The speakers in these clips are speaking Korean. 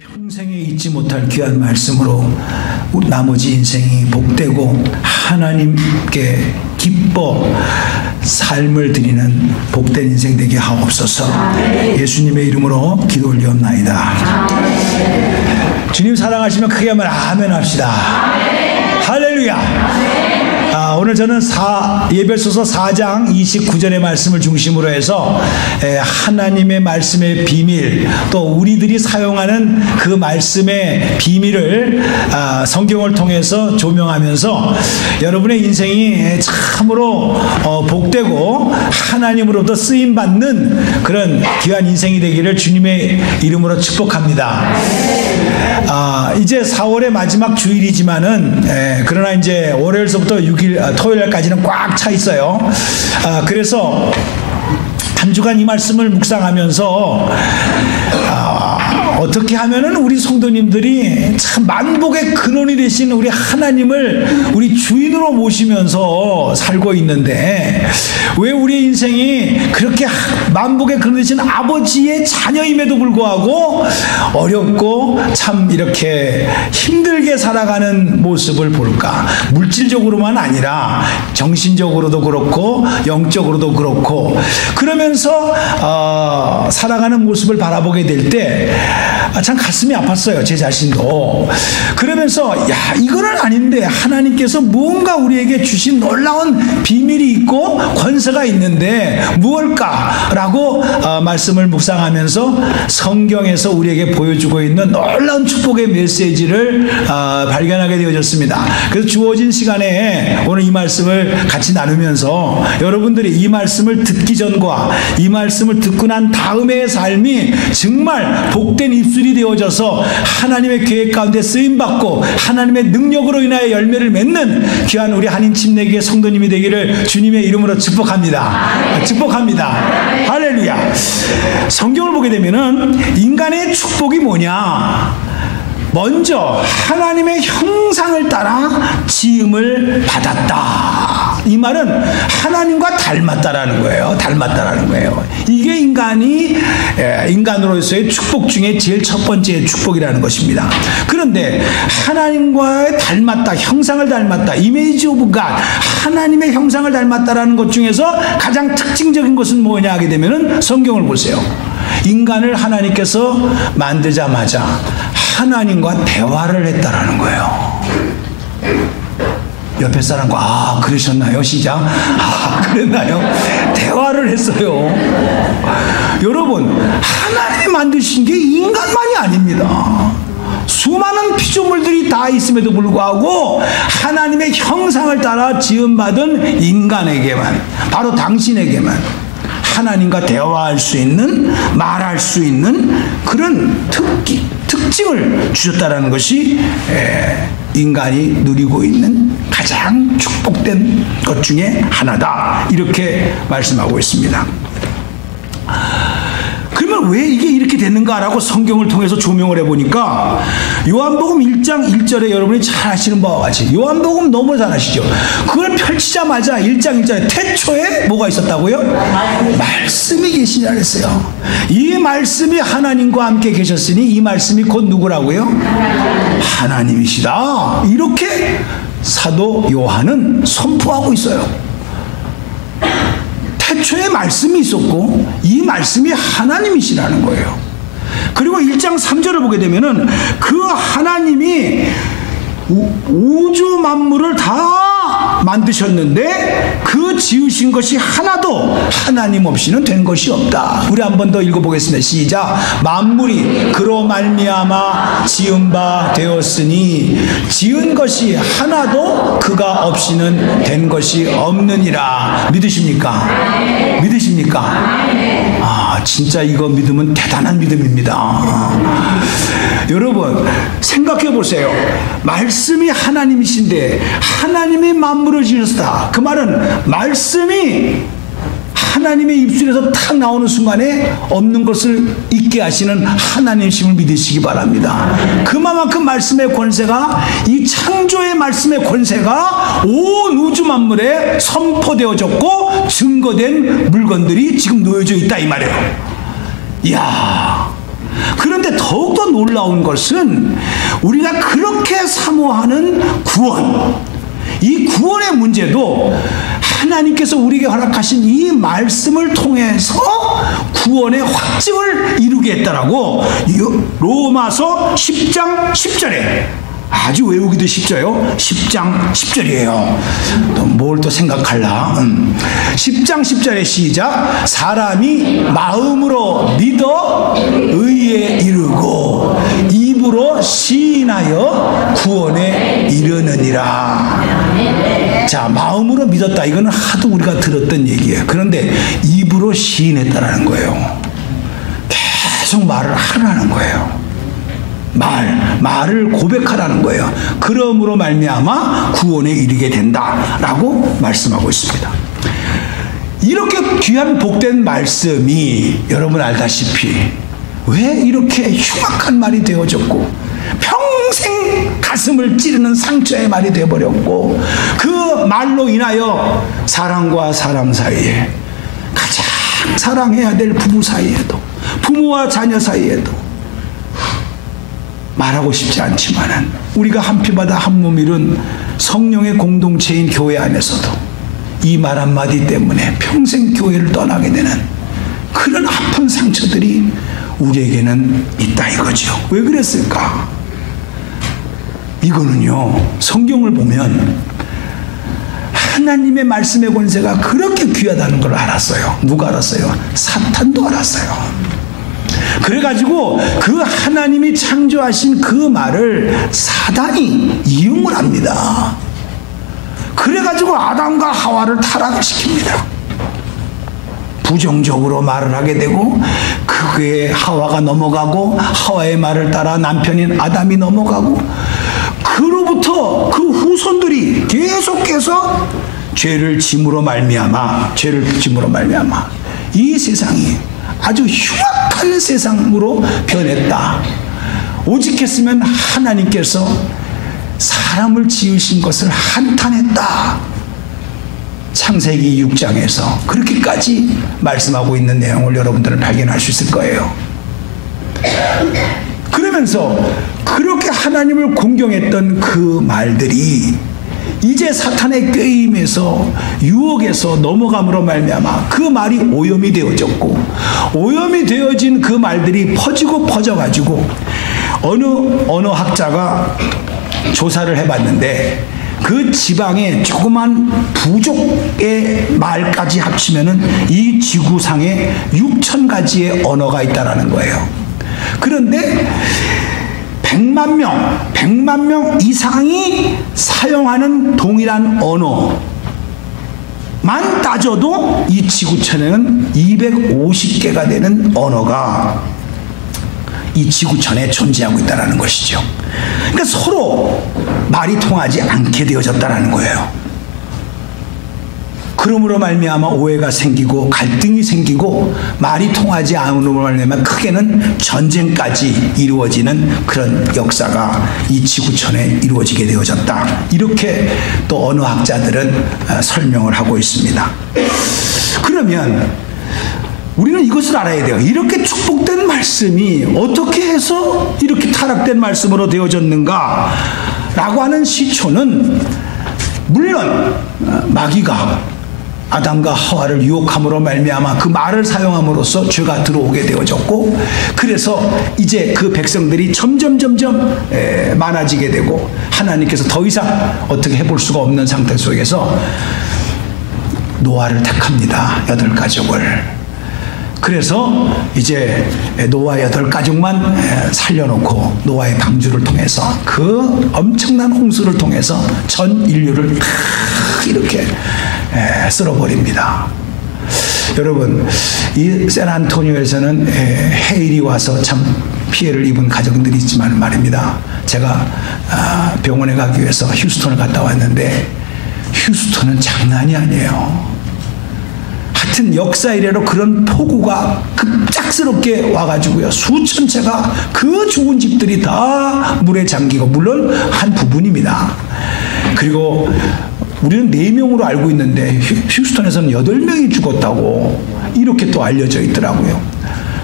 평생에 잊지 못할 귀한 말씀으로 나머지 인생이 복되고 하나님께 기뻐 삶을 드리는 복된 인생 되게 하옵소서. 예수님의 이름으로 기도 올리옵나이다. 주님 사랑하시면 크게 한번 아멘 합시다. 할렐루야. 오늘 저는 예배소서 4장 29절의 말씀을 중심으로 해서 하나님의 말씀의 비밀, 또 우리들이 사용하는 그 말씀의 비밀을 성경을 통해서 조명하면서 여러분의 인생이 참으로 복되고 하나님으로부터 쓰임받는 그런 귀한 인생이 되기를 주님의 이름으로 축복합니다. 이제 4월의 마지막 주일이지만은 그러나 이제 월요일서부터 6일 토요일까지는 꽉 차 있어요. 그래서 한 주간 이 말씀을 묵상하면서 어떻게 하면은 우리 성도님들이 참 만복의 근원이 되신 우리 하나님을 우리 주인으로 모시면서 살고 있는데 왜 우리의 인생이 그렇게 만복의 근원이 되신 아버지의 자녀임에도 불구하고 어렵고 참 이렇게 힘들게 살아가는 모습을 볼까? 물질적으로만 아니라 정신적으로도 그렇고 영적으로도 그렇고 그러면서 살아가는 모습을 바라보게 될 때 참 가슴이 아팠어요. 제 자신도. 그러면서 이거는 아닌데 하나님께서 무언가 우리에게 주신 놀라운 비밀이 있고 권세가 있는데 무엇일까라고 말씀을 묵상하면서 성경에서 우리에게 보여주고 있는 놀라운 축복의 메시지를 발견하게 되어졌습니다. 그래서 주어진 시간에 오늘 이 말씀을 같이 나누면서 여러분들이 이 말씀을 듣기 전과 이 말씀을 듣고 난 다음의 삶이 정말 복된 입술이 되어져서 하나님의 계획 가운데 쓰임받고 하나님의 능력으로 인하여 열매를 맺는 귀한 우리 한인 침례교회 성도님이 되기를 주님의 이름으로 축복합니다. 축복합니다. 할렐루야. 성경을 보게 되면은 인간의 축복이 뭐냐? 먼저 하나님의 형상을 따라 지음을 받았다. 이 말은 하나님과 닮았다라는 거예요. 닮았다라는 거예요. 이게 인간으로서의 축복 중에 제일 첫 번째 축복이라는 것입니다. 그런데 하나님과 닮았다, 형상을 닮았다, 이미지 오브 갓, 하나님의 형상을 닮았다라는 것 중에서 가장 특징적인 것은 뭐냐 하게 되면은 성경을 보세요. 인간을 하나님께서 만들자마자 하나님과 대화를 했다라는 거예요. 옆에 사람과 그러셨나요? 시작. 그랬나요? 대화를 했어요. 여러분, 하나님이 만드신 게 인간만이 아닙니다. 수많은 피조물들이 다 있음에도 불구하고 하나님의 형상을 따라 지음받은 인간에게만, 바로 당신에게만 하나님과 대화할 수 있는, 말할 수 있는 그런 특징을 주셨다는 것이 인간이 누리고 있는 가장 축복된 것 중에 하나다. 이렇게 말씀하고 있습니다. 그러면 왜 이게 이렇게 됐는가라고 성경을 통해서 조명을 해보니까 요한복음 1장 1절에 여러분이 잘 아시는 바와 같이 요한복음 너무 잘 아시죠? 그걸 펼치자마자 1장 1절에 태초에 뭐가 있었다고요? 말씀이 계시냐 그랬어요. 이 말씀이 하나님과 함께 계셨으니 이 말씀이 곧 누구라고요? 하나님이시다. 이렇게 사도 요한은 선포하고 있어요. 태초에 말씀이 있었고 이 말씀이 하나님이시라는 거예요. 그리고 1장 3절을 보게 되면은 그 하나님이 우주 만물을 다 만드셨는데 그 지으신 것이 하나도 하나님 없이는 된 것이 없다. 우리 한 번 더 읽어보겠습니다. 시작. 만물이 그로 말미암아 지은 바 되었으니 지은 것이 하나도 그가 없이는 된 것이 없느니라. 믿으십니까? 믿으십니까? 진짜 이거 믿으면 대단한 믿음입니다. 여러분 생각해 보세요. 말씀이 하나님이신데 하나님이 만물을 지으셨다. 그 말은 말씀이 하나님의 입술에서 탁 나오는 순간에 없는 것을 있게 하시는 하나님심을 믿으시기 바랍니다. 그만큼 말씀의 권세가, 이 창조의 말씀의 권세가 온 우주 만물에 선포되어졌고 증거된 물건들이 지금 놓여져 있다 이 말이에요. 이야, 그런데 더욱더 놀라운 것은 우리가 그렇게 사모하는 구원, 이 구원의 문제도 하나님께서 우리에게 허락하신 이 말씀을 통해서 구원의 확증을 이루게 했다라고 로마서 10장 10절에 아주 외우기도 쉽죠요. 10장 10절이에요. 뭘 또 생각할라. 10장 10절의 시작. 사람이 마음으로 믿어 의에 이르고 입으로 시인하여 구원에 이르느니라. 자, 마음으로 믿었다. 이거는 하도 우리가 들었던 얘기예요. 그런데 입으로 시인했다라는 거예요. 계속 말을 하라는 거예요. 말을 고백하라는 거예요. 그러므로 말미암아 구원에 이르게 된다라고 말씀하고 있습니다. 이렇게 귀한 복된 말씀이 여러분 알다시피 왜 이렇게 흉악한 말이 되어졌고 평생 가슴을 찌르는 상처의 말이 되어버렸고 그 말로 인하여 사람과 사람 사이에 가장 사랑해야 될 부부 사이에도 부모와 자녀 사이에도 말하고 싶지 않지만은 우리가 한 피바다 한 몸 이룬 성령의 공동체인 교회 안에서도 이 말 한마디 때문에 평생 교회를 떠나게 되는 그런 아픈 상처들이 우리에게는 있다 이거죠. 왜 그랬을까? 이거는요, 성경을 보면 하나님의 말씀의 권세가 그렇게 귀하다는 걸 알았어요. 누가 알았어요? 사탄도 알았어요. 그래가지고 그 하나님이 창조하신 그 말을 사단이 이용을 합니다. 그래가지고 아담과 하와를 타락시킵니다. 부정적으로 말을 하게 되고 그게 하와가 넘어가고 하와의 말을 따라 남편인 아담이 넘어가고 그로부터 그 후손들이 계속해서 죄를 짐으로 말미암아 이 세상이 아주 흉악한 세상으로 변했다. 오직했으면 하나님께서 사람을 지으신 것을 한탄했다. 창세기 6장에서 그렇게까지 말씀하고 있는 내용을 여러분들은 발견할 수 있을 거예요. 그러면서 그렇게 하나님을 공경했던 그 말들이 이제 사탄의 꾀임에서 유혹에서 넘어감으로 말미암아 그 말이 오염이 되어졌고 오염이 되어진 그 말들이 퍼져가지고 어느 학자가 조사를 해봤는데 그 지방의 조그만 부족의 말까지 합치면은 이 지구상에 6,000가지의 언어가 있다라는 거예요. 그런데 100만 명 이상이 사용하는 동일한 언어만 따져도 이 지구촌에는 250개가 되는 언어가 이 지구촌에 존재하고 있다는 것이죠. 그러니까 서로 말이 통하지 않게 되어졌다는 거예요. 그러므로 말미암아 오해가 생기고 갈등이 생기고 말이 통하지 않음으로 말미암아 크게는 전쟁까지 이루어지는 그런 역사가 이 지구촌에 이루어지게 되어졌다. 이렇게 또 어느 학자들은 설명을 하고 있습니다. 그러면 우리는 이것을 알아야 돼요. 이렇게 축복된 말씀이 어떻게 해서 이렇게 타락된 말씀으로 되어졌는가 라고 하는 시초는 물론 마귀가 아담과 하와를 유혹함으로 말미암아 그 말을 사용함으로써 죄가 들어오게 되어졌고 그래서 이제 그 백성들이 점점 많아지게 되고 하나님께서 더 이상 어떻게 해볼 수가 없는 상태 속에서 노아를 택합니다. 8가족을. 그래서 이제 노아 8가족만 살려놓고 노아의 방주를 통해서 그 엄청난 홍수를 통해서 전 인류를 이렇게 쓸어버립니다. 여러분, 이 샌안토니오에서는 해일이 와서 참 피해를 입은 가정들이 있지만 말입니다. 제가 병원에 가기 위해서 휴스턴을 갔다 왔는데 휴스턴은 장난이 아니에요. 하여튼 역사 이래로 그런 폭우가 급작스럽게 와가지고요. 수천 채가 그 좋은 집들이 다 물에 잠기고 물론 한 부분입니다. 그리고 우리는 4명으로 알고 있는데 휴스턴에서는 8명이 죽었다고 이렇게 또 알려져 있더라고요.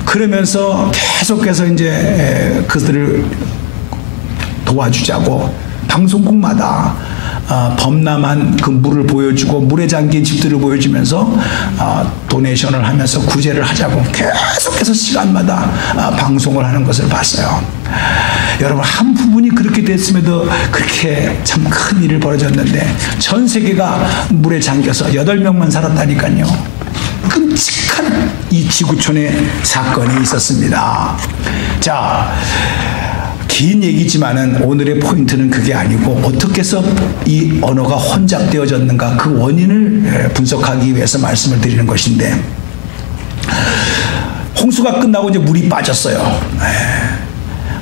그러면서 계속해서 이제 그들을 도와주자고 방송국마다 범람한 그 물을 보여주고 물에 잠긴 집들을 보여주면서 도네이션을 하면서 구제를 하자고 계속해서 시간마다 방송을 하는 것을 봤어요. 여러분, 한 부분이 그렇게 됐음에도 그렇게 참 큰 일이 벌어졌는데 전 세계가 물에 잠겨서 8명만 살았다니까요. 끔찍한 이 지구촌의 사건이 있었습니다. 자, 긴 얘기지만은 오늘의 포인트는 그게 아니고 어떻게 해서 이 언어가 혼잡되어졌는가 그 원인을 분석하기 위해서 말씀을 드리는 것인데, 홍수가 끝나고 이제 물이 빠졌어요.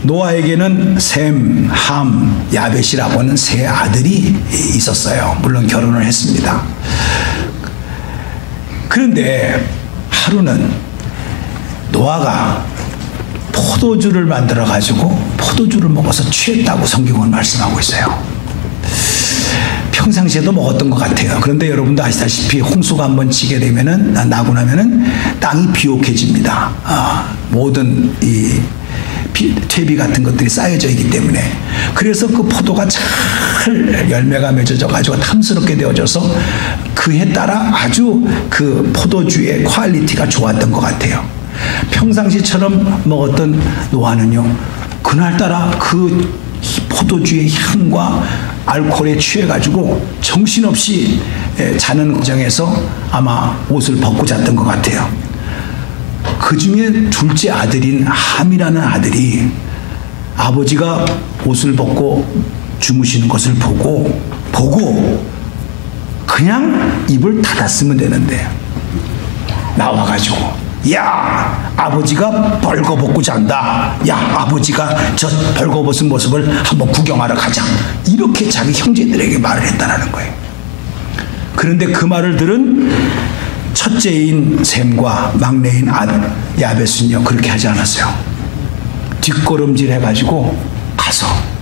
노아에게는 셈, 함, 야벳이라고 하는 세 아들이 있었어요. 물론 결혼을 했습니다. 그런데 하루는 노아가 포도주를 만들어 가지고 포도주를 먹어서 취했다고 성경은 말씀하고 있어요. 평상시에도 먹었던 것 같아요. 그런데 여러분도 아시다시피 홍수가 한번 치게 되면은, 나고 나면은 땅이 비옥해집니다. 모든 이 퇴비 같은 것들이 쌓여져 있기 때문에. 그래서 그 포도가 잘 열매가 맺어져 가지고 탐스럽게 되어져서 그에 따라 아주 그 포도주의 퀄리티가 좋았던 것 같아요. 평상시처럼 먹었던 노아는요, 그날따라 그 포도주의 향과 알코올에 취해가지고 정신없이 자는 과정에서 아마 옷을 벗고 잤던 것 같아요. 그 중에 둘째 아들인 함이라는 아들이 아버지가 옷을 벗고 주무시는 것을 보고 그냥 입을 닫았으면 되는데 나와가지고, 야, 아버지가 벌거벗고 잔다. 야, 아버지가 저 벌거벗은 모습을 한번 구경하러 가자. 이렇게 자기 형제들에게 말을 했다라는 거예요. 그런데 그 말을 들은 첫째인 셈과 막내인 야벳은요, 그렇게 하지 않았어요. 뒷걸음질 해가지고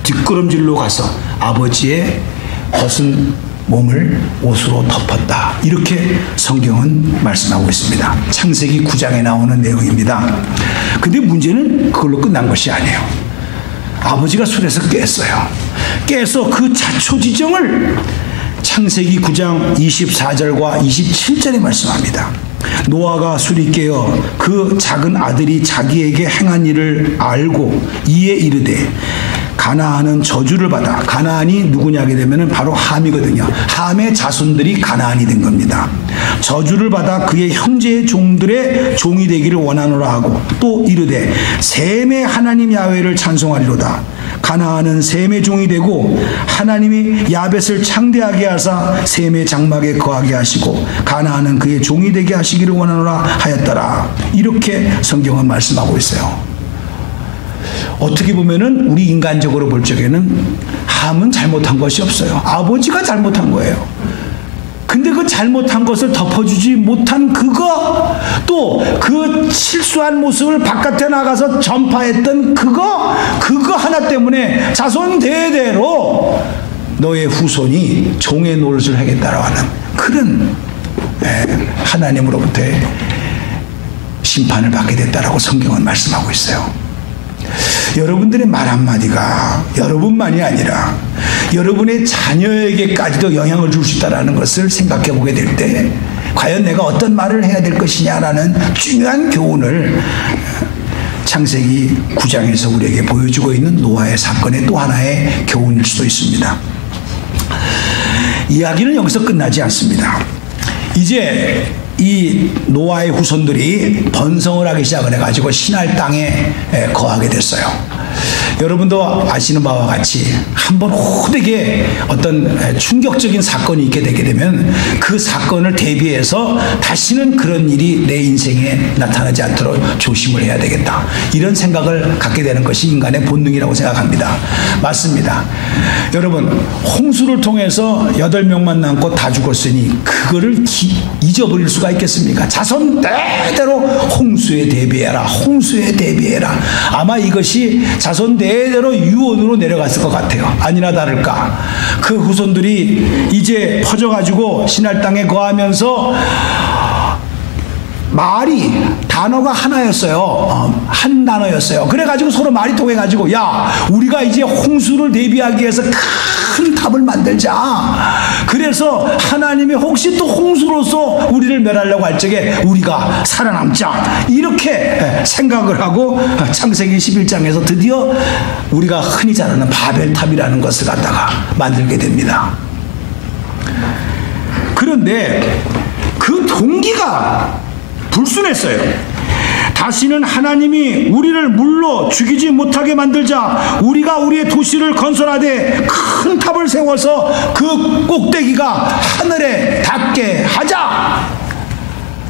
뒷걸음질로 가서 아버지의 벗은 몸을 옷으로 덮었다. 이렇게 성경은 말씀하고 있습니다. 창세기 9장에 나오는 내용입니다. 근데 문제는 그걸로 끝난 것이 아니에요. 아버지가 술에서 깨서 그 자초지정을 창세기 9장 24절과 27절에 말씀합니다. 노아가 술이 깨어 그 작은 아들이 자기에게 행한 일을 알고 이에 이르되, 가나안은 저주를 받아. 가나안이 누구냐게 되면은 바로 함이거든요. 함의 자손들이 가나안이 된 겁니다. 저주를 받아 그의 형제의 종들의 종이 되기를 원하노라 하고, 또 이르되 셈의 하나님 야훼를 찬송하리로다. 가나안은 셈의 종이 되고 하나님이 야벳을 창대하게 하사 셈의 장막에 거하게 하시고 가나안은 그의 종이 되게 하시기를 원하노라 하였더라. 이렇게 성경은 말씀하고 있어요. 어떻게 보면은 우리 인간적으로 볼 적에는 함은 잘못한 것이 없어요. 아버지가 잘못한 거예요. 근데 그 잘못한 것을 덮어주지 못한 그거, 또 그 실수한 모습을 바깥에 나가서 전파했던 그거 하나 때문에 자손 대대로 너의 후손이 종의 노릇을 하겠다라고 하는 그런 하나님으로부터의 심판을 받게 됐다라고 성경은 말씀하고 있어요. 여러분들의 말 한마디가 여러분만이 아니라 여러분의 자녀에게까지도 영향을 줄 수 있다는 것을 생각해 보게 될 때, 과연 내가 어떤 말을 해야 될 것이냐라는 중요한 교훈을 창세기 9장에서 우리에게 보여주고 있는 노아의 사건의 또 하나의 교훈일 수도 있습니다. 이야기는 여기서 끝나지 않습니다. 이제 이 노아의 후손들이 번성을 하기 시작을 해가지고 신할 땅에 거하게 됐어요. 여러분도 아시는 바와 같이 한번 호되게 어떤 충격적인 사건이 있게 되게 되면 그 사건을 대비해서 다시는 그런 일이 내 인생에 나타나지 않도록 조심을 해야 되겠다, 이런 생각을 갖게 되는 것이 인간의 본능이라고 생각합니다. 맞습니다. 여러분, 홍수를 통해서 8명만 남고 다 죽었으니 그거를 잊어버릴 수가 있겠습니까? 자손 대대로 홍수에 대비해라, 홍수에 대비해라. 아마 이것이 자손 대대로 유언으로 내려갔을 것 같아요. 아니나 다를까 그 후손들이 이제 퍼져가지고 신할 땅에 거하면서 말이 단어가 하나였어요. 한 단어였어요. 그래가지고 서로 말이 통해가지고 야 우리가 이제 홍수를 대비하기 위해서 큰 탑을 만들자. 그래서 하나님이 혹시 또 홍수로서 우리를 멸하려고 할 적에 우리가 살아남자 이렇게 생각을 하고 창세기 11장에서 드디어 우리가 흔히 잘 아는 바벨탑이라는 것을 갖다가 만들게 됩니다. 그런데 그 동기가 불순했어요. 다시는 하나님이 우리를 물로 죽이지 못하게 만들자. 우리가 우리의 도시를 건설하되 큰 탑을 세워서 그 꼭대기가 하늘에 닿게 하자.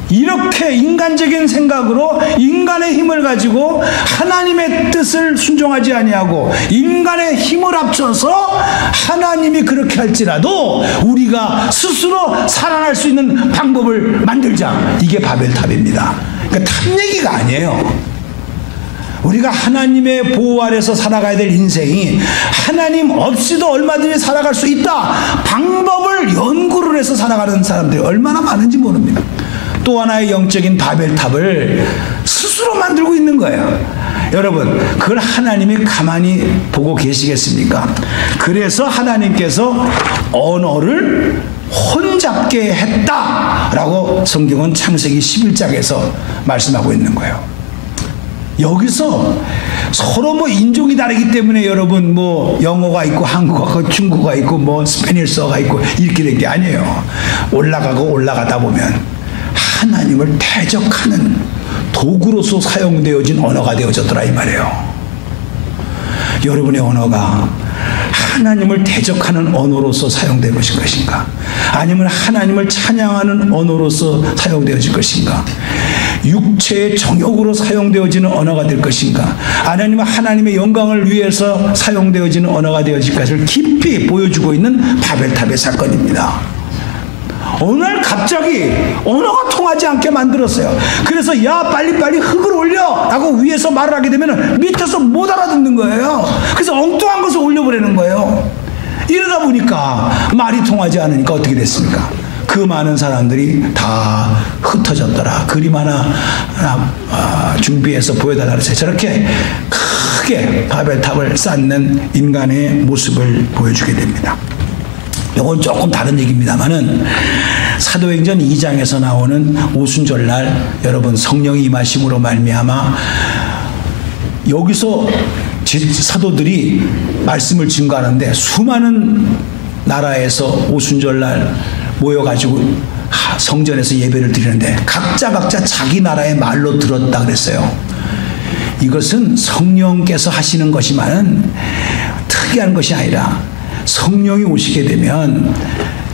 이렇게 인간적인 생각으로 인간의 힘을 가지고 하나님의 뜻을 순종하지 아니하고 인간의 힘을 합쳐서 하나님이 그렇게 할지라도 우리가 스스로 살아날 수 있는 방법을 만들자. 이게 바벨탑입니다. 그러니까 탑 얘기가 아니에요. 우리가 하나님의 보호 아래서 살아가야 될 인생이 하나님 없이도 얼마든지 살아갈 수 있다. 방법을 연구를 해서 살아가는 사람들이 얼마나 많은지 모릅니다. 또 하나의 영적인 바벨탑을 스스로 만들고 있는 거예요. 여러분, 그걸 하나님이 가만히 보고 계시겠습니까? 그래서 하나님께서 언어를 혼잡게 했다라고 성경은 창세기 11장에서 말씀하고 있는 거예요. 여기서 서로 뭐 인종이 다르기 때문에 여러분 뭐 영어가 있고 한국어가 있고 중국어가 있고 뭐 스페니쉬어가 있고 이렇게 된 게 아니에요. 올라가다 보면 하나님을 대적하는 도구로서 사용되어진 언어가 되어졌더라 이 말이에요. 여러분의 언어가 하나님을 대적하는 언어로서 사용될 것인가? 아니면 하나님을 찬양하는 언어로서 사용되어질 것인가? 육체의 정욕으로 사용되어지는 언어가 될 것인가? 아니면 하나님의 영광을 위해서 사용되어지는 언어가 되어질 것을 깊이 보여주고 있는 바벨탑의 사건입니다. 어느 날 갑자기 언어가 통하지 않게 만들었어요. 그래서 야 빨리빨리 흙을 올려 라고 위에서 말을 하게 되면 밑에서 못 알아듣는 거예요. 그래서 엉뚱한 것을 올려버리는 거예요. 이러다 보니까 말이 통하지 않으니까 어떻게 됐습니까? 그 많은 사람들이 다 흩어졌더라. 그림 하나 준비해서 보여달라 그랬어요. 저렇게 크게 바벨탑을 쌓는 인간의 모습을 보여주게 됩니다. 이건 조금 다른 얘기입니다만은 사도행전 2장에서 나오는 오순절날 여러분 성령이 임하심으로 말미암아 여기서 사도들이 말씀을 증거하는데 수많은 나라에서 오순절날 모여가지고 성전에서 예배를 드리는데 각자 자기 나라의 말로 들었다 그랬어요. 이것은 성령께서 하시는 것이만은 특이한 것이 아니라 성령이 오시게 되면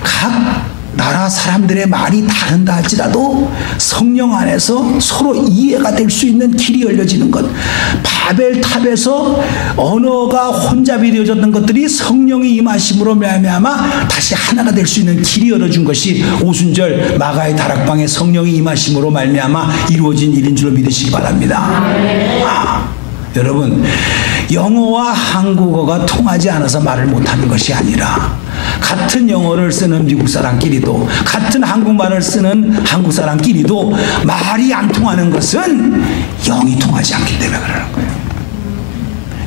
각 나라 사람들의 말이 다른다 할지라도 성령 안에서 서로 이해가 될 수 있는 길이 열려지는 것. 바벨탑에서 언어가 혼잡이 되어졌던 것들이 성령이 임하심으로 말미암아 다시 하나가 될 수 있는 길이 열어준 것이 오순절 마가의 다락방에 성령이 임하심으로 말미암아 이루어진 일인 줄로 믿으시기 바랍니다. 여러분, 영어와 한국어가 통하지 않아서 말을 못하는 것이 아니라 같은 영어를 쓰는 미국 사람끼리도 같은 한국말을 쓰는 한국 사람끼리도 말이 안 통하는 것은 영이 통하지 않기 때문에 그러는 거예요.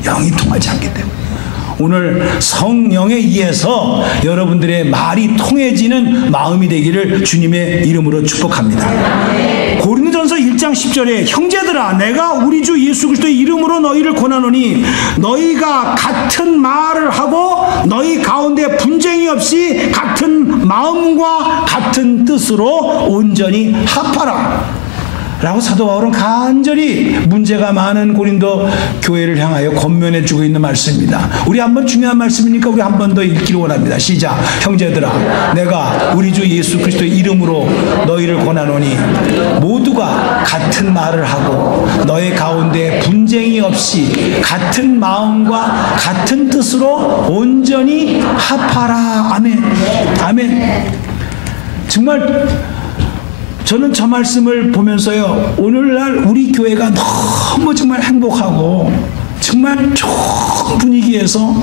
영이 통하지 않기 때문에. 오늘 성령에 의해서 여러분들의 말이 통해지는 마음이 되기를 주님의 이름으로 축복합니다. 고린도전서 1장 10절에 형제들아 내가 우리 주 예수 그리스도의 이름으로 너희를 권하노니 너희가 같은 말을 하고 너희 가운데 분쟁이 없이 같은 마음과 같은 뜻으로 온전히 합하라 라고 사도 바울은 간절히 문제가 많은 고린도 교회를 향하여 권면해주고 있는 말씀입니다. 우리 한번 중요한 말씀이니까 우리 한 번 더 읽기를 원합니다. 시작. 형제들아 내가 우리 주 예수 그리스도의 이름으로 너희를 권하노니 모두가 같은 말을 하고 너희 가운데 분쟁이 없이 같은 마음과 같은 뜻으로 온전히 합하라. 아멘. 아멘. 정말 저는 저 말씀을 보면서요 오늘날 우리 교회가 너무 정말 행복하고 정말 좋은 좋은 분위기에서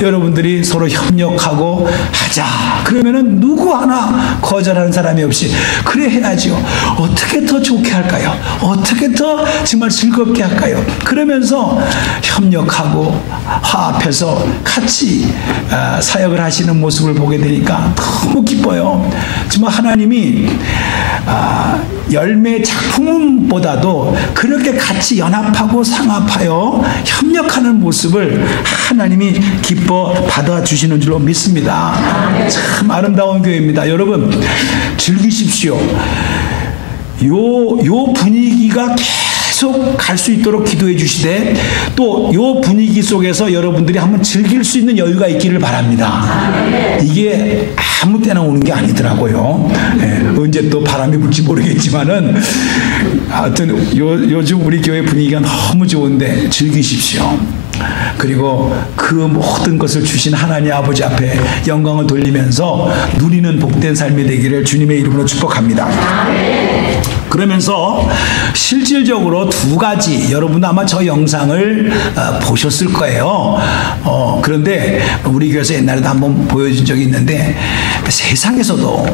여러분들이 서로 협력하고 하자. 그러면은 누구 하나 거절하는 사람이 없이 그래 해야죠. 어떻게 더 좋게 할까요? 어떻게 더 정말 즐겁게 할까요? 그러면서 협력하고 화합해서 같이 사역을 하시는 모습을 보게 되니까 너무 기뻐요. 정말 하나님이 열매 작품보다도 그렇게 같이 연합하고 상합하여 협력하는 모습을 하나님이 기뻐 받아주시는 줄로 믿습니다. 참 아름다운 교회입니다. 여러분 즐기십시오. 요 분위기가 계속 갈 수 있도록 기도해 주시되 또 요 분위기 속에서 여러분들이 한번 즐길 수 있는 여유가 있기를 바랍니다. 이게 아무 때나 오는 게 아니더라고요. 언제 또 바람이 불지 모르겠지만은 하여튼 요즘 우리 교회 분위기가 너무 좋은데 즐기십시오. 그리고 그 모든 것을 주신 하나님 아버지 앞에 영광을 돌리면서 누리는 복된 삶이 되기를 주님의 이름으로 축복합니다. 그러면서 실질적으로 두 가지, 여러분 아마 저 영상을 보셨을 거예요. 그런데 우리 교회에서 옛날에도 한번 보여준 적이 있는데 세상에서도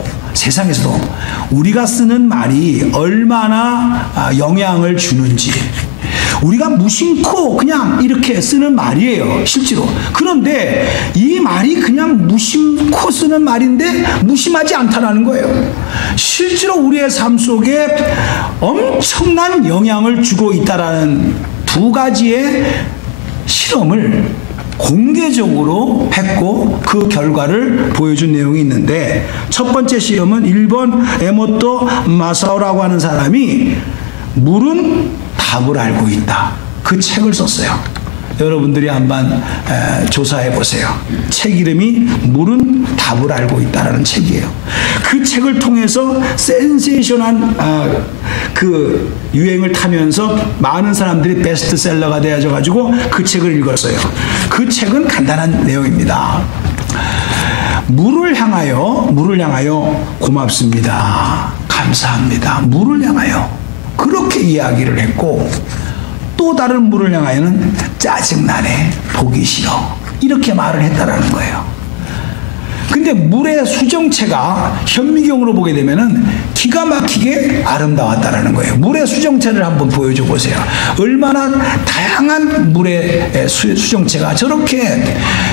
우리가 쓰는 말이 얼마나 영향을 주는지, 우리가 무심코 그냥 이렇게 쓰는 말이에요, 실제로. 그런데 이 말이 그냥 무심코 쓰는 말인데 무심하지 않다라는 거예요. 실제로 우리의 삶 속에 엄청난 영향을 주고 있다라는 두 가지의 실험을 공개적으로 했고 그 결과를 보여준 내용이 있는데, 첫 번째 실험은 일본 에모토 마사오라고 하는 사람이 물은 답을 알고 있다, 그 책을 썼어요. 여러분들이 한번 조사해 보세요. 책 이름이 물은 답을 알고 있다라는 책이에요. 그 책을 통해서 센세이션한 그 유행을 타면서 많은 사람들이 베스트셀러가 되어져 가지고 그 책을 읽었어요. 그 책은 간단한 내용입니다. 물을 향하여 고맙습니다, 감사합니다, 물을 향하여 그렇게 이야기를 했고, 또 다른 물을 향하여는 짜증나네, 보기 싫어, 이렇게 말을 했다라는 거예요. 근데 물의 수정체가 현미경으로 보게 되면은 기가 막히게 아름다웠다라는 거예요. 물의 수정체를 한번 보여줘 보세요. 얼마나 다양한 물의 수정체가 저렇게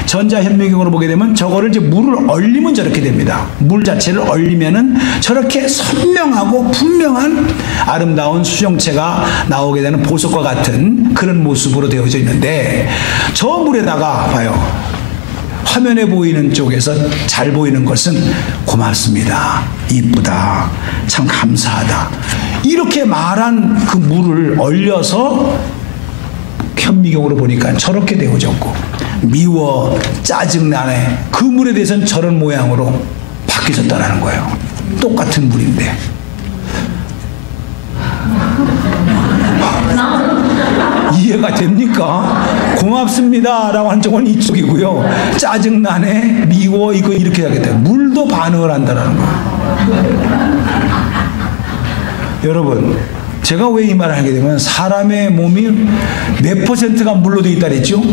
전자 현미경으로 보게 되면 저거를 이제 물을 얼리면 저렇게 됩니다. 물 자체를 얼리면은 저렇게 선명하고 분명한 아름다운 수정체가 나오게 되는 보석과 같은 그런 모습으로 되어져 있는데, 저 물에다가 봐요. 화면에 보이는 쪽에서 잘 보이는 것은 고맙습니다, 이쁘다, 참 감사하다, 이렇게 말한 그 물을 얼려서 현미경으로 보니까 저렇게 되어졌고, 미워, 짜증나네, 그 물에 대해서는 저런 모양으로 바뀌어졌다는 거예요. 똑같은 물인데. 이해가 됩니까? 고맙습니다 라고 한 쪽은 이쪽이고요, 짜증나네, 미워, 이거 이렇게 하겠다. 물도 반응을 한다는 거예요. 여러분, 제가 왜 이 말을 하게 되면, 사람의 몸이 몇 퍼센트가 물로 되어 있다 그랬죠?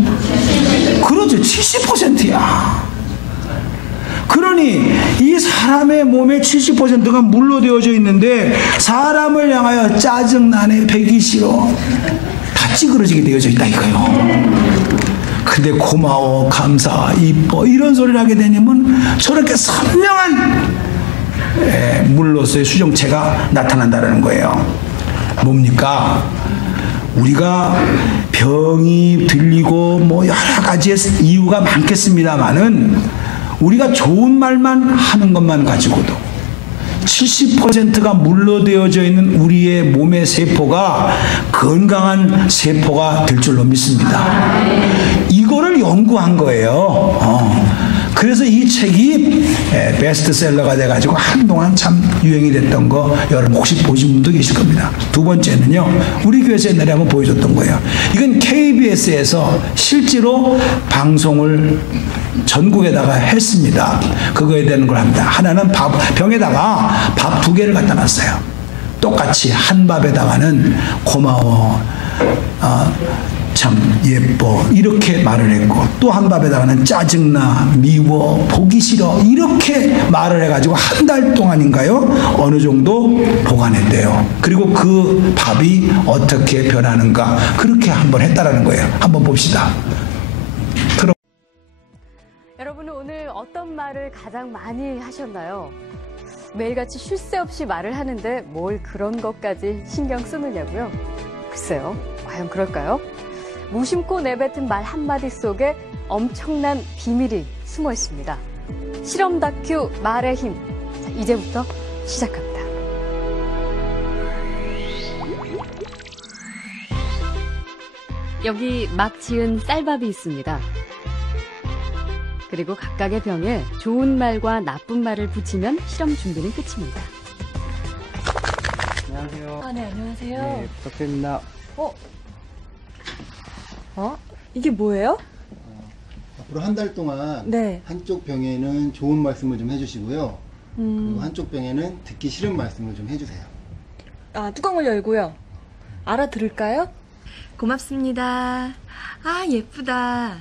그렇죠, 70%야. 그러니 이 사람의 몸의 70%가 물로 되어져 있는데, 사람을 향하여 짜증나네, 배기 싫어, 다 찌그러지게 되어져 있다 이거예요. 근데 고마워, 감사, 이뻐, 이런 소리를 하게 되면 저렇게 선명한 물로서의 수정체가 나타난다는 거예요. 뭡니까? 우리가 병이 들리고 뭐 여러 가지의 이유가 많겠습니다만은, 우리가 좋은 말만 하는 것만 가지고도 70%가 물로 되어져 있는 우리의 몸의 세포가 건강한 세포가 될 줄로 믿습니다. 이거를 연구한 거예요. 그래서 이 책이 베스트셀러가 돼가지고 한동안 참 유행이 됐던 거 여러분 혹시 보신 분도 계실 겁니다. 두 번째는요, 우리 교회에서 옛날에 한번 보여줬던 거예요. 이건 KBS에서 실제로 방송을 전국에다가 했습니다. 그거에 대한 걸 합니다. 하나는 병에다가 밥 2개를 갖다 놨어요. 똑같이 한 밥에다가는 고마워, 참 예뻐 이렇게 말을 했고, 또 한 밥에다가는 짜증나, 미워, 보기 싫어 이렇게 말을 해가지고 한 달 동안인가요? 어느 정도 보관했대요. 그리고 그 밥이 어떻게 변하는가 그렇게 한번 했다라는 거예요. 한번 봅시다. 여러분은 오늘 어떤 말을 가장 많이 하셨나요? 매일같이 쉴 새 없이 말을 하는데 뭘 그런 것까지 신경 쓰느냐고요? 글쎄요, 과연 그럴까요? 무심코 내뱉은 말 한마디 속에 엄청난 비밀이 숨어 있습니다. 실험 다큐 말의 힘, 자, 이제부터 시작합니다. 여기 막 지은 쌀밥이 있습니다. 그리고 각각의 병에 좋은 말과 나쁜 말을 붙이면 실험 준비는 끝입니다. 안녕하세요. 네, 안녕하세요. 네, 부탁드립니다. 이게 뭐예요? 앞으로 한 달 동안 네. 한쪽 병에는 좋은 말씀을 좀 해주시고요. 그리고 한쪽 병에는 듣기 싫은 말씀을 좀 해주세요. 뚜껑을 열고요. 알아들을까요? 고맙습니다. 아, 예쁘다.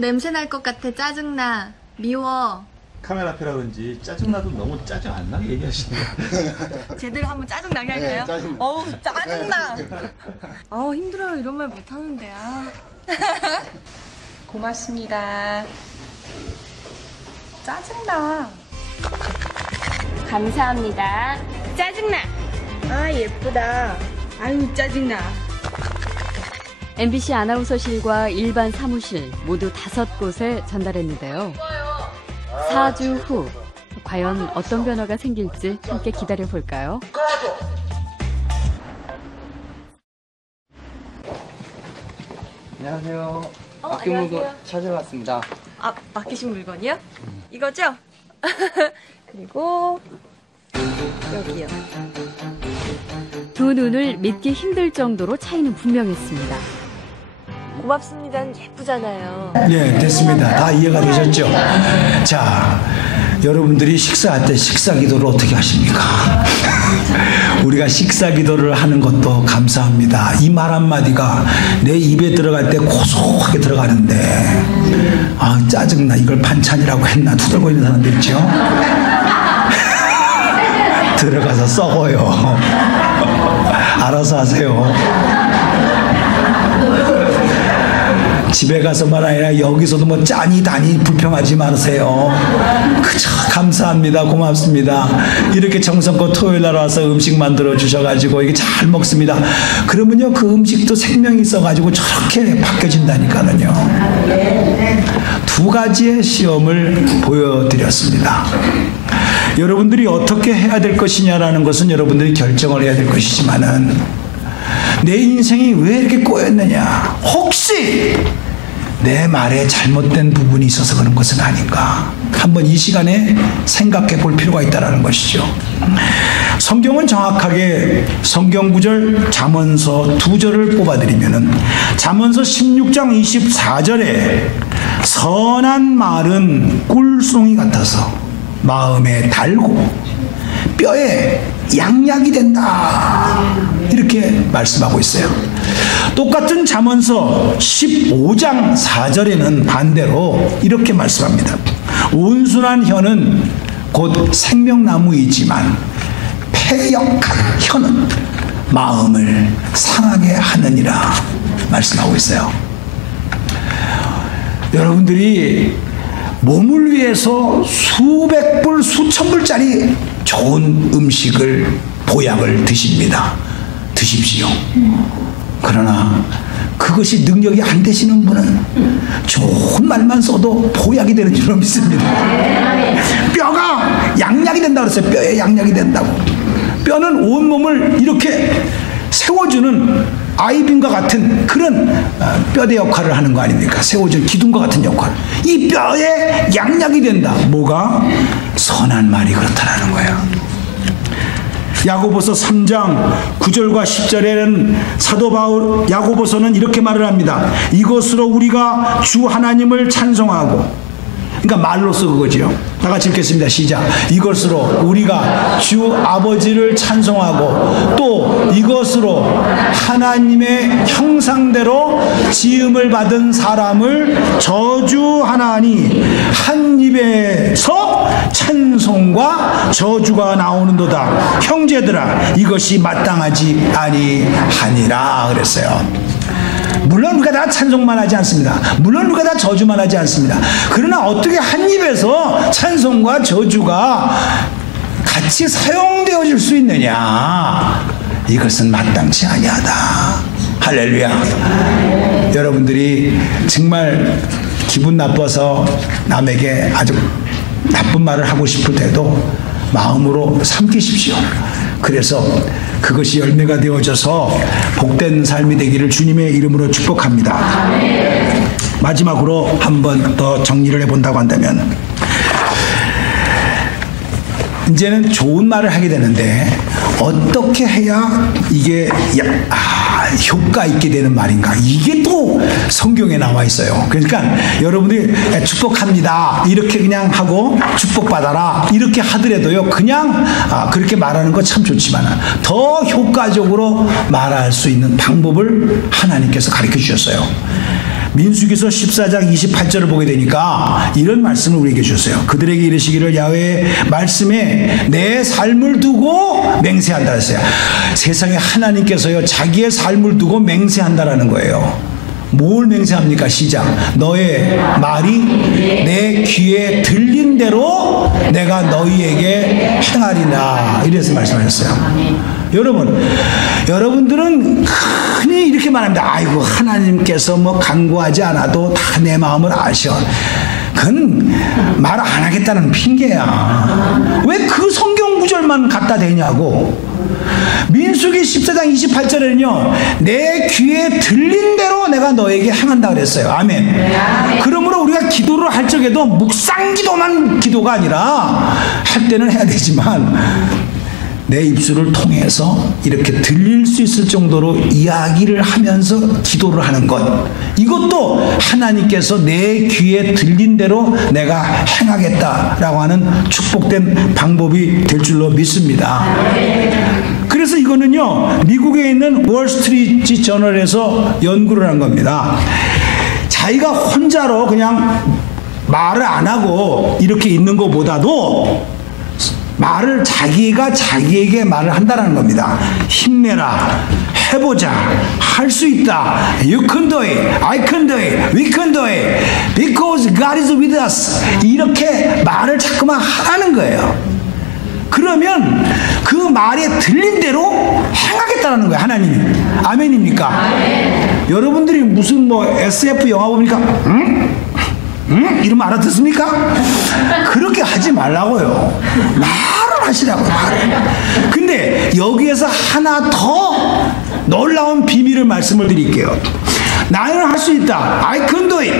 냄새 날 것 같아. 짜증나. 미워. 카메라 앞이라 그런지 짜증나도 너무 짜증 안 나게 얘기하시네요. 제대로 한번 짜증나게 할까요? 네, 짜증나. 어우, 짜증나. 아우, 힘들어요. 이런 말 못하는데. 고맙습니다. 짜증나. 감사합니다. 짜증나. 아, 예쁘다. 아유, 짜증나. MBC 아나운서실과 일반 사무실 모두 5곳에 전달했는데요. 4주 후 과연 어떤 변화가 생길지 함께 기다려볼까요? 안녕하세요. 맡긴 물건 찾아왔습니다. 아, 맡기신 물건이요? 이거죠? 그리고 여기요. 두 눈을 믿기 힘들 정도로 차이는 분명했습니다. 고맙습니다. 예쁘잖아요. 네, 됐습니다. 다 이해가 되셨죠? 자, 여러분들이 식사할 때 식사 기도를 어떻게 하십니까? 우리가 식사 기도를 하는 것도 감사합니다. 이 말 한마디가 내 입에 들어갈 때 고소하게 들어가는데, 아, 짜증나. 이걸 반찬이라고 했나? 투덜고 있는 사람들 있죠? 들어가서 썩어요. 알아서 하세요. 집에 가서만 아니라 여기서도 뭐 짠이 다니 불평하지 마세요. 그저 감사합니다. 고맙습니다. 이렇게 정성껏 토요일 날 와서 음식 만들어 주셔가지고 이게 잘 먹습니다. 그러면요 그 음식도 생명이 있어가지고 저렇게 바뀌어진다니까는요. 2가지의 시험을 보여드렸습니다. 여러분들이 어떻게 해야 될 것이냐라는 것은 여러분들이 결정을 해야 될 것이지만은 내 인생이 왜 이렇게 꼬였느냐, 혹시 내 말에 잘못된 부분이 있어서 그런 것은 아닌가, 한번 이 시간에 생각해 볼 필요가 있다는 것이죠. 성경은 정확하게 성경 구절 잠언서 2절을 뽑아드리면은 잠언서 16장 24절에 선한 말은 꿀송이 같아서 마음에 달고 뼈에 양약이 된다, 이렇게 말씀하고 있어요. 똑같은 잠언서 15장 4절에는 반대로 이렇게 말씀합니다. 온순한 혀는 곧 생명나무이지만 패역한 혀는 마음을 상하게 하느니라 말씀하고 있어요. 여러분들이 몸을 위해서 수백 불, 수천 불짜리 좋은 음식을, 보약을 드십니다. 드십시오. 그러나 그것이 능력이 안 되시는 분은 좋은 말만 써도 보약이 되는 줄로 믿습니다. 뼈가 양약이 된다고 그랬어요. 뼈에 양약이 된다고. 뼈는 온몸을 이렇게 세워주는 아이빈과 같은 그런 뼈대 역할을 하는 거 아닙니까? 세워준 기둥과 같은 역할. 이 뼈에 양약이 된다. 뭐가? 선한 말이 그렇다라는 거예요. 야고보서 3장 9절과 10절에는 사도 바울 야고보서는 이렇게 말을 합니다. 이것으로 우리가 주 하나님을 찬송하고 그러니까 말로써 그거지요. 다 같이 읽겠습니다. 시작. 이것으로 우리가 주 아버지를 찬송하고 또 이것으로 하나님의 형상대로 지음을 받은 사람을 저주하나니 한 입에서 찬송과 저주가 나오는도다. 형제들아 이것이 마땅하지 아니하니라 그랬어요. 물론 우리가 다 찬송만 하지 않습니다. 물론 우리가 다 저주만 하지 않습니다. 그러나 어떻게 한 입에서 찬송과 저주가 같이 사용되어질 수 있느냐? 이것은 마땅치 아니하다. 할렐루야. 여러분들이 정말 기분 나빠서 남에게 아주 나쁜 말을 하고 싶을 때도 마음으로 삼키십시오. 그래서 그것이 열매가 되어져서 복된 삶이 되기를 주님의 이름으로 축복합니다. 마지막으로 한 번 더 정리를 해본다고 한다면 이제는 좋은 말을 하게 되는데 어떻게 해야 이게 효과 있게 되는 말인가? 이게 또 성경에 나와 있어요. 그러니까 여러분들이 축복합니다 이렇게 그냥 하고 축복받아라 이렇게 하더라도요 그냥 그렇게 말하는 거 참 좋지만 더 효과적으로 말할 수 있는 방법을 하나님께서 가르쳐 주셨어요. 민수기서 14장 28절을 보게 되니까 이런 말씀을 우리에게 주셨어요. 그들에게 이르시기를 야훼의 말씀에 내 삶을 두고 맹세한다 했어요. 세상에 하나님께서요 자기의 삶을 두고 맹세한다라는 거예요. 뭘 맹세합니까? 시작. 너의 말이 내 귀에 들린 대로 내가 너희에게 행하리라. 이래서 말씀하셨어요. 여러분들은 흔히 이렇게 말합니다. 아이고 하나님께서 뭐 간구하지 않아도 다 내 마음을 아셔. 그건 말 안 하겠다는 핑계야. 왜 그 성경 구절만 갖다 대냐고. 민수기 14장 28절에는요 내 귀에 들린 대로 내가 너에게 행한다 그랬어요. 아멘. 그러므로 우리가 기도를 할 적에도 묵상 기도만 기도가 아니라 할 때는 해야 되지만 내 입술을 통해서 이렇게 들릴 수 있을 정도로 이야기를 하면서 기도를 하는 것, 이것도 하나님께서 내 귀에 들린 대로 내가 행하겠다라고 하는 축복된 방법이 될 줄로 믿습니다. 그래서 이거는요 미국에 있는 월스트리트 저널에서 연구를 한 겁니다. 자기가 혼자로 그냥 말을 안 하고 이렇게 있는 것보다도 말을 자기가 자기에게 말을 한다는 겁니다. 힘내라, 해보자, 할 수 있다, you can do it, I can do it, we can do it, because God is with us. 이렇게 말을 자꾸만 하라는 거예요. 그러면 그 말에 들린 대로 행하겠다는 거예요, 하나님이. 아멘입니까? 아멘. 여러분들이 무슨 뭐 SF 영화 보니까 응? 이러면 알아듣습니까? 그렇게 하지 말라고요. 말을 하시라고요, 말을. 근데 여기에서 하나 더 놀라운 비밀을 말씀을 드릴게요. 나는 할 수 있다, I can do it,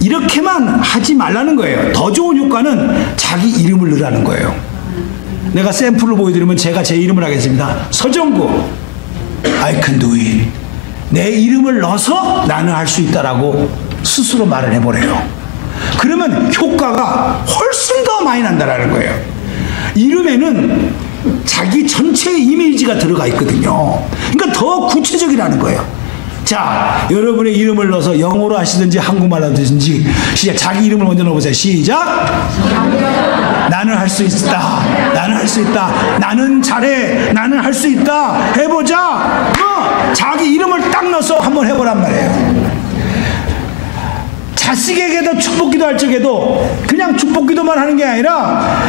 이렇게만 하지 말라는 거예요. 더 좋은 효과는 자기 이름을 넣으라는 거예요. 내가 샘플을 보여드리면 제가 제 이름을 하겠습니다. 서정구, I can do it. 내 이름을 넣어서 나는 할 수 있다라고 스스로 말을 해보래요. 그러면 효과가 훨씬 더 많이 난다라는 거예요. 이름에는 자기 전체의 이미지가 들어가 있거든요. 그러니까 더 구체적이라는 거예요. 자, 여러분의 이름을 넣어서 영어로 하시든지 한국말로 하시든지 시작. 자기 이름을 먼저 넣어보세요. 시작. 나는 할 수 있다. 나는 할 수 있다. 나는 잘해. 나는 할 수 있다. 해보자. 자기 이름을 딱 넣어서 한번 해보란 말이에요. 자식에게도 축복기도 할 적에도 그냥 축복기도만 하는 게 아니라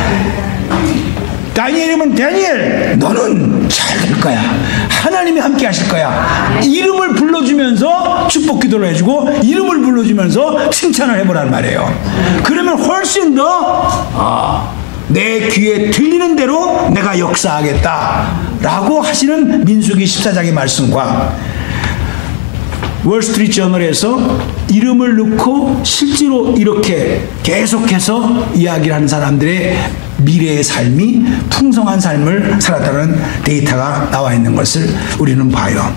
다니엘이면 다니엘 너는 잘 될 거야. 하나님이 함께 하실 거야. 이름을 불러주면서 축복기도를 해주고 이름을 불러주면서 칭찬을 해보란 말이에요. 그러면 훨씬 더 내 귀에 들리는 대로 내가 역사하겠다 라고 하시는 민수기 14장의 말씀과 월스트리트 저널에서 이름을 넣고 실제로 이렇게 계속해서 이야기를 하는 사람들의 미래의 삶이 풍성한 삶을 살았다는 데이터가 나와 있는 것을 우리는 봐요.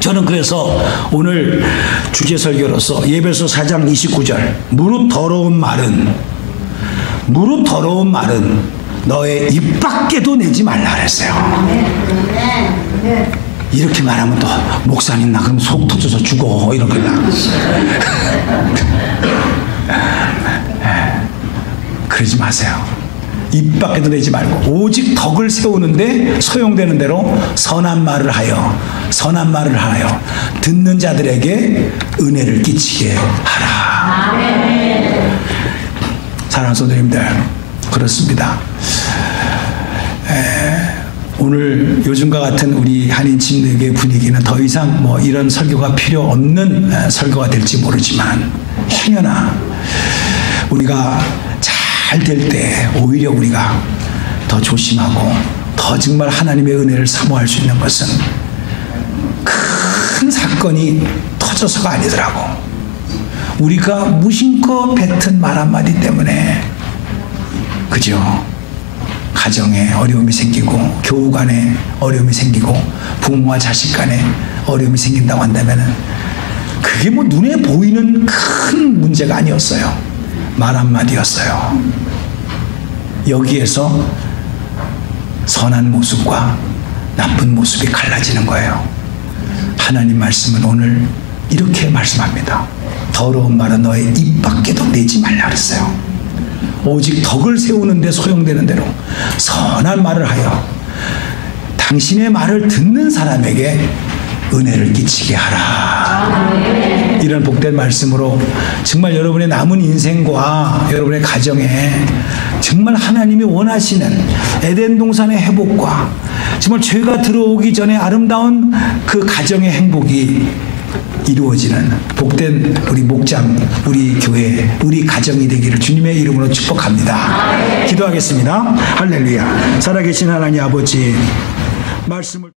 저는 그래서 오늘 주제 설교로서 예배서 4장 29절 무릇 더러운 말은 무릇 더러운 말은 너의 입 밖에도 내지 말라 그랬어요. 이렇게 말하면 또 목사님 나 그럼 속 터져서 죽어 이렇게 나. 그러지 마세요. 입 밖에도 내지 말고 오직 덕을 세우는데 소용되는 대로 선한 말을 하여 듣는 자들에게 은혜를 끼치게 하라. 사랑하는 성도님들, 그렇습니다. 오늘 요즘과 같은 우리 한인 침례교회 분위기는 더 이상 뭐 이런 설교가 필요 없는 설교가 될지 모르지만 행여나 우리가 잘 될 때 오히려 우리가 더 조심하고 더 정말 하나님의 은혜를 사모할 수 있는 것은 큰 사건이 터져서가 아니더라고. 우리가 무심코 뱉은 말 한마디 때문에, 그죠? 가정에 어려움이 생기고 교우 간에 어려움이 생기고 부모와 자식 간에 어려움이 생긴다고 한다면 그게 뭐 눈에 보이는 큰 문제가 아니었어요. 말 한마디였어요. 여기에서 선한 모습과 나쁜 모습이 갈라지는 거예요. 하나님 말씀은 오늘 이렇게 말씀합니다. 더러운 말은 너의 입 밖에도 내지 말라 그랬어요. 오직 덕을 세우는 데 소용되는 대로 선한 말을 하여 당신의 말을 듣는 사람에게 은혜를 끼치게 하라. 이런 복된 말씀으로 정말 여러분의 남은 인생과 여러분의 가정에 정말 하나님이 원하시는 에덴 동산의 회복과 정말 죄가 들어오기 전에 아름다운 그 가정의 행복이 이루어지는 복된 우리 목장, 우리 교회, 우리 가정이 되기를 주님의 이름으로 축복합니다. 기도하겠습니다. 할렐루야. 살아계신 하나님 아버지, 말씀을